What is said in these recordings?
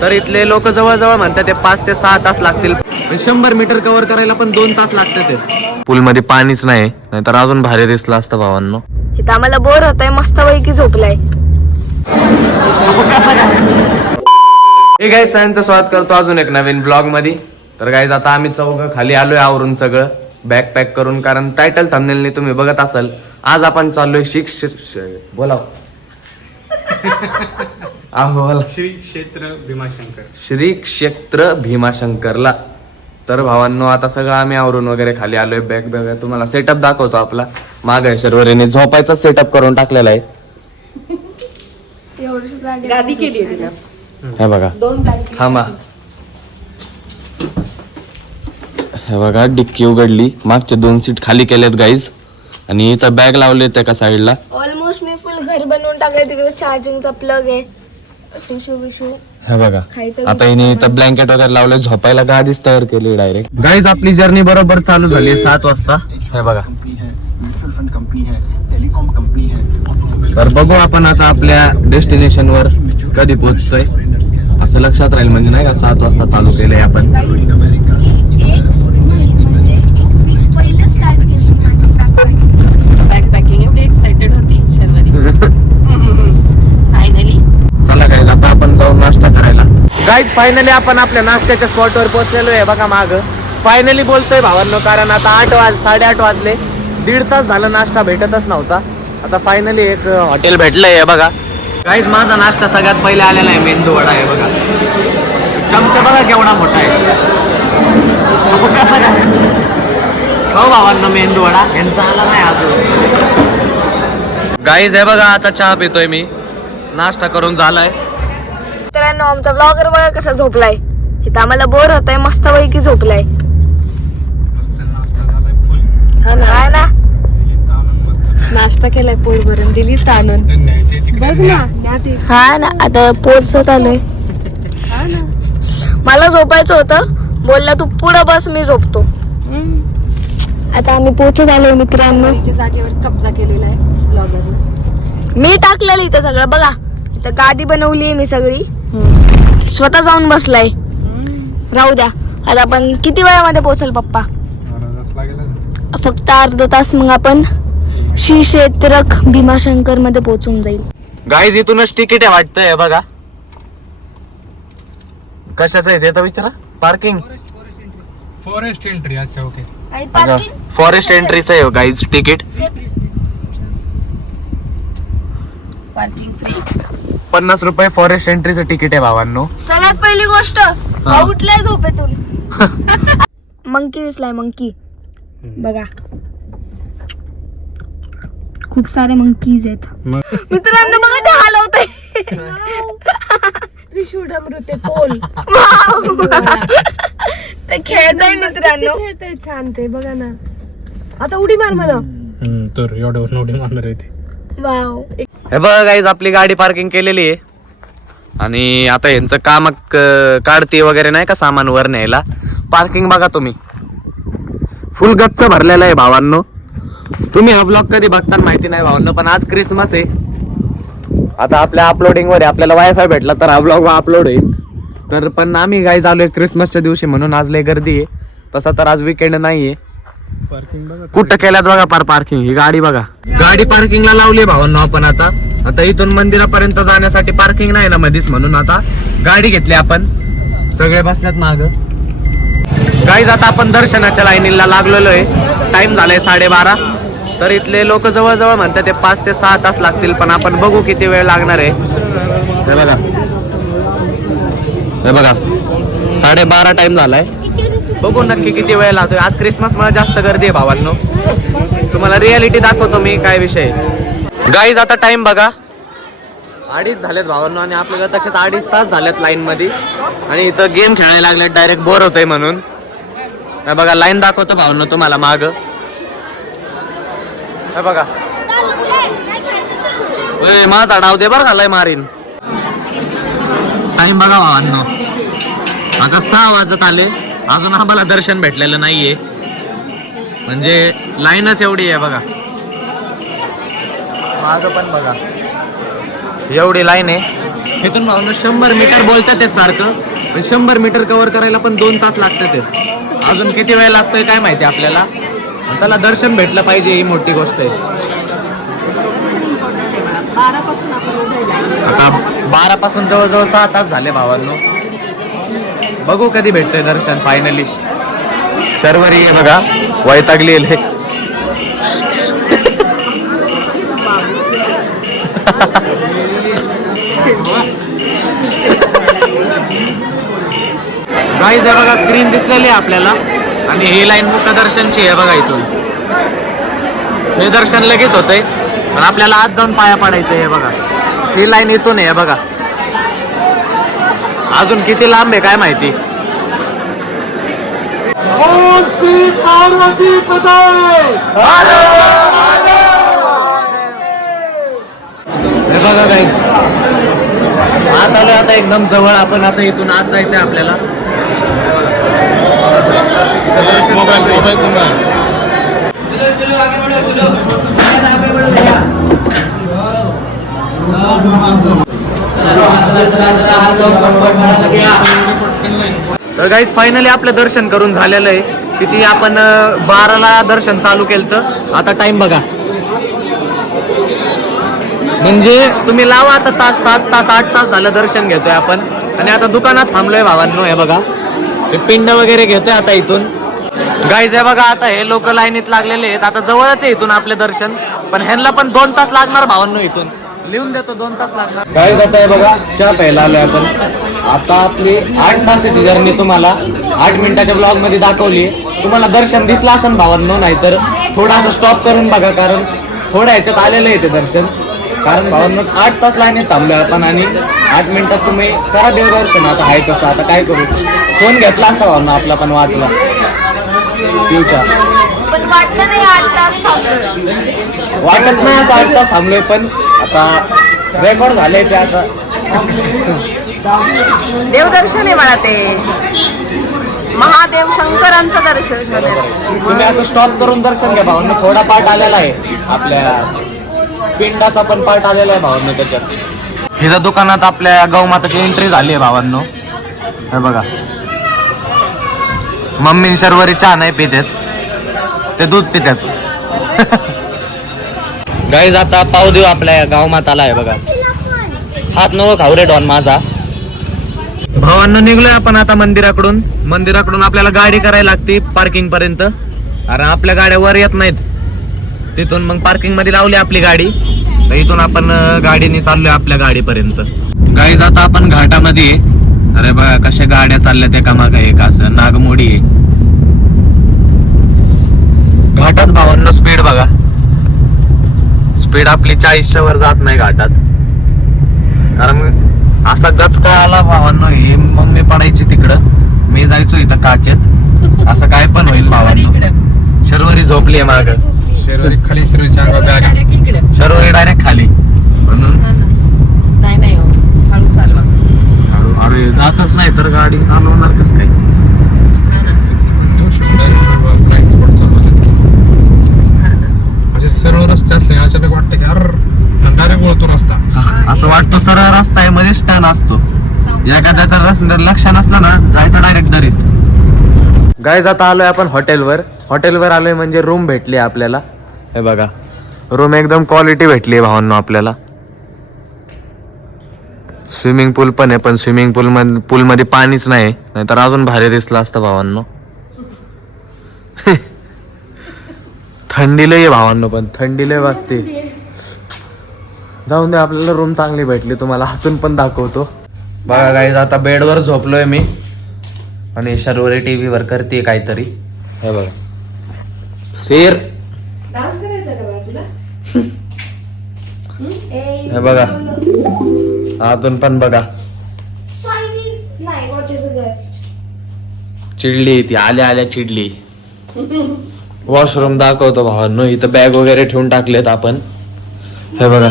तर इथले लोक जवळजवळ म्हणतात ते 5 ते 6 तास लागतील. 100 मीटर कव्हर करायला पण 2 तास लागतात. ते पूलमध्ये पाणीच नाही, नाहीतर अजून भारी दिसलं असतं भावांनो. इथं आम्हाला बोर होतंय, मस्त पैकी झोपलाय. हे गाईज सगळ्यांचं स्वागत करतो अजून एक नवीन ब्लॉग मध्ये. तर गाईज आता आम्ही चौघं खाली आलोय आवरून सगळं बॅग पॅक करून, कारण टायटल थंबनेलने तुम्ही बघत असाल. आज आपण चाललोय बोला श्री क्षेत्र भीमाशंकर. श्री क्षेत्र भीमाशंकरला. तर भावांनो आता सगळं आम्ही आवरून वगैरे खाली आलोय. बॅग बॅग तुम्हाला सेटअप दाखवतो आपला. मागे शर्वरीने झोपायचा सेटअप करून टाकलेला आहे. गादी केली तिला. हे बघा, थांबा. हे बघा डिक्की उघडली, मागचे 2 सीट खाली केलेत गाईज, आणि इथं बॅग लावलेत एका साईडला. ऑलमोस्ट मी फुल घर बनवून टाकले. तिकडे चार्जिंगचा प्लग आहे, टिश्यू विशू. हे बघा आता हिने इथं ब्लँकेट वगैरे लावले, झोपायला गादीच तयार केली डायरेक्ट. गाईज आपली जर्नी बरोबर चालू झाली 7 वाजता. हे बघा, तर बघू आपण आता आपल्या डेस्टिनेशन वर कधी पोहोचतोय. असं लक्षात राहील म्हणजे नाही का, 7 वाजता चालू केलंय आपण. बॅकपॅकिंग एवढी एक्साइटेड होती शर्वरी. फायनली चला गाईज आता आपण जाऊन नाश्ता करायला. गाईज फायनली आपण आपल्या नाश्त्याच्या स्पॉटवर पोहोचलेलो आहे. बघा माग फायनली बोलतोय भावांनो, कारण आता 8:30 वाजले. 1.5 तास झालं नाश्ता भेटतच नव्हता. आता फायनली एक हॉटेल भेटलंय. बघा गाईज माझा नाश्ता सगळ्यात पहिले आलेला आहे मेंदू वडा. आहे बघा, चमचा बघा केवढा मोठा आहे. कसा काय हो भावांनो मेंदू वडा यांचा आला नाही अजून. गाईज आहे बघा, आता चहा पितोय मी. नाश्ता करून झालाय. मित्रांनो आमचा ब्लॉगर बघा कसा झोपलाय. इथं आम्हाला बोर होतंय, मस्त पैकी झोपलाय. हा ना, नाश्ता केलाय, पोट भरून दिली ताणून. बघ ना, हा ना, आता पोटसत आलोय. मला झोपायचं होतं, बोलला तू पुढं बस मी झोपतो. आता आम्ही पोहोचत आलोय मित्रांनो. जागेवर कब्जा केलेला आहे ब्लॉगरने. मी टाकलेलं इथं सगळं बघा. इथं गादी बनवली मी सगळी, स्वतः जाऊन बसलाय. राहू द्या, आता आपण किती वेळामध्ये पोहोचल पप्पा? फक्त अर्धा तास. मग आपण श्री क्षेत्र भीमाशंकर मध्ये पोहोचून जाईल. गाईज इथूनच तिकीट आहे वाटतंय. बघा कशाचं आहे ते तर विचारा. Parking forest entry. अच्छा ओके. फॉरेस्ट एंट्रीचं आहे गाईज तिकीट. Parking free. 50 रुपये फॉरेस्ट एंट्रीचं तिकीट आहे भावांनो. सगळ्यात पहिली गोष्ट उठलाय झोपेतून. मंकी दिसलाय, मंकी बघा. खूप सारे मंकीज आहेत मित्रांनो. बघा ते हलवतंय. त्रिशूळामृत पोल ते खेळतंय मित्रांनो. खेळतंय छान ते बघा ना. आता उडी मार मला. तर एवढं उडी मारणार आहे ते. वाव. हे बघा गाईज आपली गाडी पार्किंग केलेली आहे, आणि आता यांचं काम काढते वगैरे नाही का सामान वर न्यायला. पार्किंग बघा तुम्ही, फुल गच्च भरलेलं आहे भावांनो. तुम्ही हा ब्लॉग कधी बघता माहिती नाही भावांनो, पण आज क्रिसमस आहे. आता आपल्या अपलोडिंग वर आपल्याला वायफाय भेटला तर हा ब्लॉग अपलोड होईल. तर पण आम्ही गाईज आलोय क्रिसमसच्या दिवशी म्हणून आज लय गर्दी आहे. तसा तर आज वीकेंड नाहीये. कुठं केल्यात बघा पार्किंग. ही गाडी बघा, गाडी पार्किंगला लावली भावांनो आपण. आता इथून मंदिरापर्यंत जाण्यासाठी पार्किंग नाही ना मध्येच, म्हणून आता गाडी घेतली आपण. सगळे बसल्यात माग. गाईज आता आपण दर्शनाच्या लाईनीला लागलेलो आहे. टाइम झालाय 12:30. तर इथले लोक जवळजवळ म्हणतात ते 5 ते 6 तास लागतील, पण आपण बघू किती वेळ लागणार आहे. हे बघा, हे बघा 12:30 टाइम झालाय. बघू नक्की किती वेळ लागतोय. आज क्रिसमस मुळे जास्त गर्दी आहे भावांनो. तुम्हाला रियालिटी दाखवतो मी काय विषय. गाईज आता टाइम बघा 2:30 झालेत भावांनो, आणि आपल्याला तसेच 2.5 तास झालेत लाईन मध्ये. आणि इथं गेम खेळायला लागले, डायरेक्ट बोर होतंय म्हणून. हे बघा लाईन दाखवतो भावांनो तुम्हाला माग. हे बघा, माझा डाव दे बरं का, लय मारीन. टाइम बघा भावांनो, आता 6 वाजत आले. अजून आम्हाला दर्शन भेटलेलं नाहीये, म्हणजे लाईनच एवढी आहे बघा. मागं पण बघा एवढी लाईन आहे. इथून भावना 100 मीटर बोलतात ते सारखं, पण 100 मीटर कव्हर करायला पण 2 तास लागतात ते. अजून किती वेळ लागतोय काय माहिती आपल्याला. चला दर्शन भेटलं पाहिजे, ही मोठी गोष्ट आहे. आता 12 पासून जवळजवळ 6 तास झाले भावांनो. बघू कधी भेटतंय दर्शन फायनली. शर्वरी आहे बघा, वैतागली आहे. गाईज आहे बघा, स्क्रीन दिसलेली आहे आपल्याला आणि ही लाईन मुखदर्शनची आहे बघा. इथून हे दर्शन लगेच होतंय, पण आपल्याला आत जाऊन पाया पाडायचं आहे बघा. ही लाईन इथून आहे बघा. अजून किती लांब आहे काय माहिती. हे बघा गाईज, आत आलोय आता एकदम जवळ. आपण आता इथून आत जायचंय आपल्याला. तर गाईज फायनली आपलं दर्शन करून झालेलं आहे. किती आपण 12ला दर्शन चालू केलं. आता टाइम बघा, म्हणजे तुम्ही लावा आता तास, 7 तास 8 तास झालं दर्शन घेतोय आपण. आणि आता दुकानात थांबलोय भावांनो. हे बघा, हे पिंड वगैरे घेतोय आता इथून. गाईज आहे बघा, आता हे लोक लाईनीत लागलेले आहेत. आता जवळच आहे इथून आपले दर्शन, पण ह्यांना पण 2 तास लागणार भावांनो. इथून लिहून देतो 2 तास लागणार. गाईज आता आहे बघा, चहा प्यायला आलोय आपण. आता आपली 8 तासाची जर्नी तुम्हाला 8 मिनिटाच्या ब्लॉग मध्ये दाखवली. तुम्हाला दर्शन दिसलं असेल भावांनो, नाहीतर थोडासा स्टॉप करून बघा, कारण थोड्या ह्याच्यात आलेलं आहे ते दर्शन. कारण भावांनो 8 तास लाईनीत थांबलोय आपण आणि 8 मिनिटात तुम्ही करा देवदर्शन. आता आहे तसं, आता काय करू. फोन घेतला असता भावना आपला पण वाचला फ्युचर. पण वाटलं नाही 8 तास थांबलोय. वाटत नाही असं 8 तास थांबलोय, पण आता रेकॉर्ड झाले ते. आता देवदर्शन आहे मला ते, महादेव शंकरांचं दर्शन झालं. तुम्ही असं स्टॉप करून दर्शन घ्या भावांनो. थोडा पार्ट आलेला आहे आपल्या पिंडाचा पण पार्ट आलेला आहे भावांनो त्याच्यात. हिच्या दुकानात आपल्या गौमाताची एंट्री झाली आहे भावांनो. हे बघा, मम्मी शर्वरी चहा नाही पितात, ते दूध पितात. गाईज आता पाव देऊ आपल्या गावमाताला. आहे बघा, हात नको खाऊ रे डॉन माझा. भावांनो निघलोय आपण आता मंदिराकडून. मंदिराकडून आपल्याला गाडी करायला लागते पार्किंग पर्यंत, कारण आपल्या गाड्या वर येत नाहीत. तिथून मग पार्किंग मध्ये लावली आपली गाडी. तर इथून आपण गाडीने चाललोय आपल्या गाडीपर्यंत. गाईज आता आपण घाटामध्ये. अरे बघा कशा गाड्या चालल्यात एका मागे एक, असं नागमोडी आहे. घाटात भावांनो स्पीड बघा, स्पीड आपली 40च्या वर जात नाही घाटात. कारण असा गचका आला भावांनो, ही मम्मी पडायची तिकडं, मी जायचो इथं काचेत. असं काय पण होईल भावांनो. शर्वरी झोपली आहे माग, शर्वरी खाली, शर्वरीच्या अंगावर बॅग आहे. शर्वरी डायरेक्ट खाली. म्हणून नाही हळू चालवा. अरे जातच नाही तर गाडी चालवणार कस काय. असे सर्व रस्ते असले अचानक वाटतं की अरे डायरेक्ट वळतो रस्ता. असं वाटतं सरळ रस्ता आहे, मध्ये स्टँड असतो. एखाद्याचा रस्ता लक्ष नसला ना, जायचं डायरेक्ट दरीत. गाईज आता आलोय आपण हॉटेलवर. हॉटेलवर आलोय म्हणजे रूम भेटली आपल्याला. हे बघा, रूम एकदम क्वालिटी भेटली भावांनो आपल्याला. स्विमिंग पूल पण आहे, पण स्विमिंग पूल मध्ये पाणीच नाही, नाहीतर अजून भारी दिसलं असतं भावांनो. थंडी लय आहे भावांनो, पण थंडी लय वाजते. जाऊन दे, आपल्याला रूम चांगली भेटली. तुम्हाला हातून पण दाखवतो बघा. गाईज आता बेडवर झोपलोय मी आणि शर्वरी टीव्ही वर करते काहीतरी. हे बघा, शेर. हे बघा, आतून पण बघा. चिडली ती, आल्या आल्या चिडली. वॉशरूम दाखवतो भावांनो. इथं बॅग वगैरे ठेवून टाकलेत आपण. हे बघा,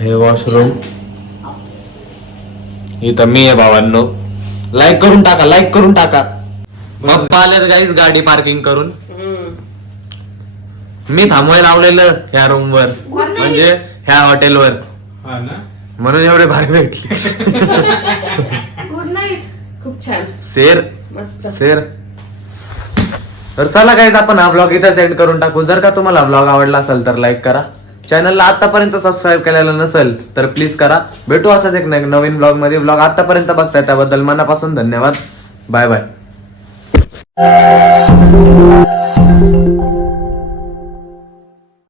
हे वॉशरूम. इथं मी आहे भावांनो. लाईक करून टाका, लाईक करून टाका. पप्पा आलेत गाईज गाडी पार्किंग करून. मी थांबवायला लावलेलं ह्या रूम वर, म्हणजे ह्या हॉटेलवर. म्हणून एवढे भारी भेटले. Good night. खूप छान. शेर मस्त. शेर. तर चला गाईज आपण हा ब्लॉग इथं एंड करून टाकू. जर का तुम्हाला ब्लॉग आवडला असेल तर लाईक करा. चॅनलला आतापर्यंत सबस्क्राईब केलेलं नसेल तर प्लीज करा. भेटू असंच एक नवीन ब्लॉग मध्ये. ब्लॉग आतापर्यंत बघताय त्याबद्दल मनापासून धन्यवाद. Bye bye.